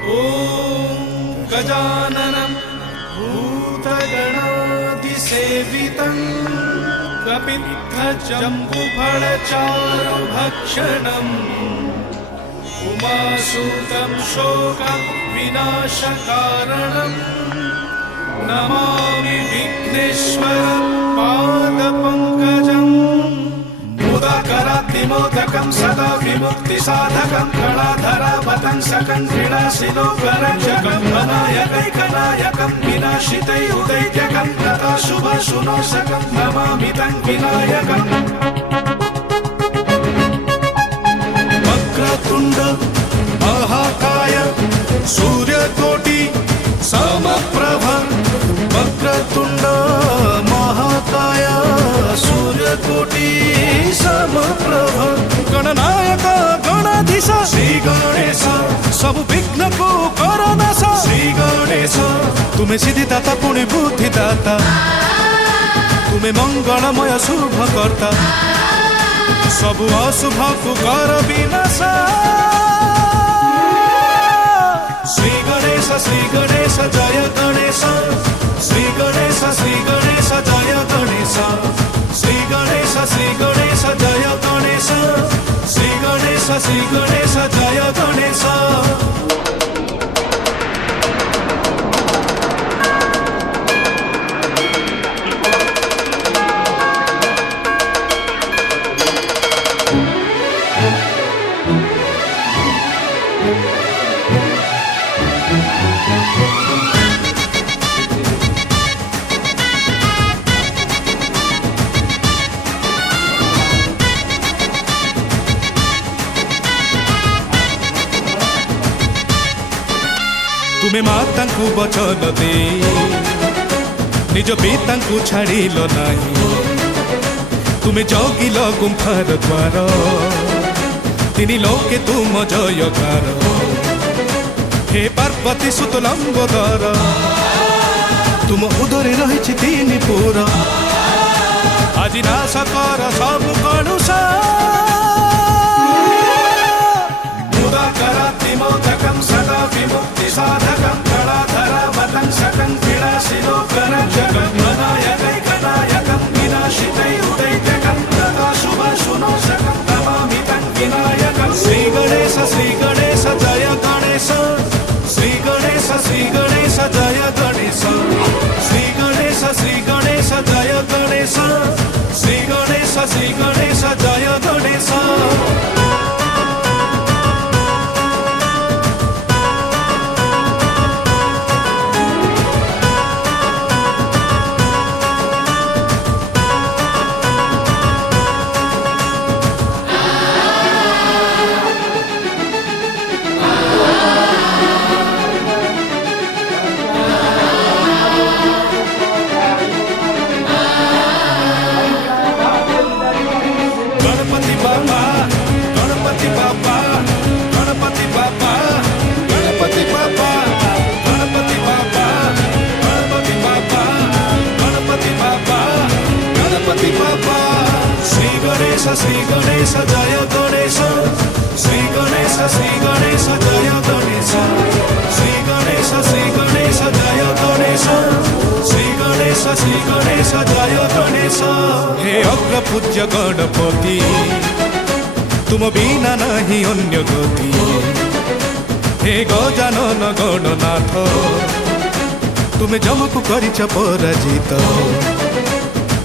ॐ गजाननं भूतगणाधिसेवितं कपित्थजम्बुफलचारुभक्षणम् उमासुतं शोकविनाशकारणं नमामि विघ्नेश्वर पादपङ्कजम् मुदाकरात्तिमोदकं सदा विमुक्तिसाधकं कणाधरावतंसकं क्रीडाशिलोकरक्षकं वनायकैकनायकं विनाशितैरुदैत्यकं तथाशुभशुनाशकं नमामि तं विनायकम् वक्रतुण्ड महाकाय सूर्यकोटि समप्रभ वक्रतुण्ड महाकाय सूर्यकोटि समप्रभ गणनायक गणाधीश श्री गणेश सबु विघ्न को कर नाश श्री गणेश तुम्हें सिद्धिदाता पुण्य बुद्धिदाता तुम्हें मंगलमय शुभ कर्ता सबु अशुभ को कर विनाश श्री गणेश जय गणेश श्री गणेश जय गणेश श्री गणेश जय गणेश श्री गणेश जय गणेश। तुम्हें माता को वचन दे निज पिता को छाड़िल नहीं तुम्हें जगिल गुंफार द्वार तीन लोके तुम जयकार हे पार्वती सुत लंबोदर तुम उदरे रही तीन पुर आज नाश कर सब कलुषा मुदाकरात्तिमोदकं सदा विमुक्तिसाधकं कणाधरावतंसकं क्रीडाशिलोकरक्षकं वनायकैकनायकं विनाशितैरुदैत्यकं तथाशुभशुनाशकं नमामि तं विनायकम् श्री गणेश जय गणेश श्री गणेश जय गणेश श्री गणेश जय गणेश श्री गणेश जय गणेश। श्री गणेश जय गणेश श्री गणेश जय गणेश श्री गणेश जय गणेश श्री गणेश जय गणेश। हे अग्र पूज्य गणपति तुम बिना नहीं अन्य गति हे गजानन गणनाथ तुम्हें जमकु करिछ पराजित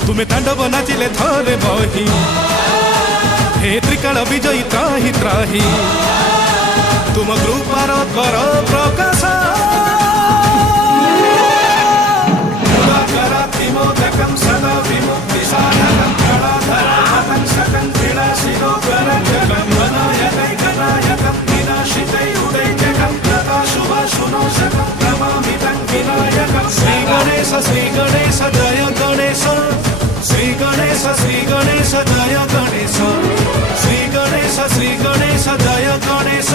तुम्हें तांडव नाचिले थरे बही हे त्रिकाल विजयी त्राही त्राही तुम कृपार कर प्रकाश मुदाकरात्तिमोदकं सदा विमुक्तिसाधकं कणाधरावतंसकं क्रीडाशिलोकरक्षकं वनायकैकनायकं विनाशितैरुदैत्यकं तथाशुभशुनाशकं नमामि तं विनायकम् श्री गणेश जय गणेश श्री गणेश जय गणेश श्री गणेश जय गणेश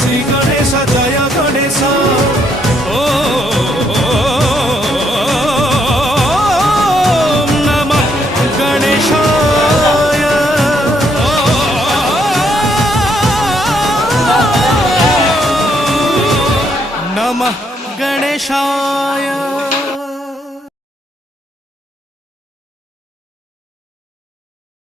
श्री गणेश जय गणेश। ओ नमः गणेशाय। गणेशाय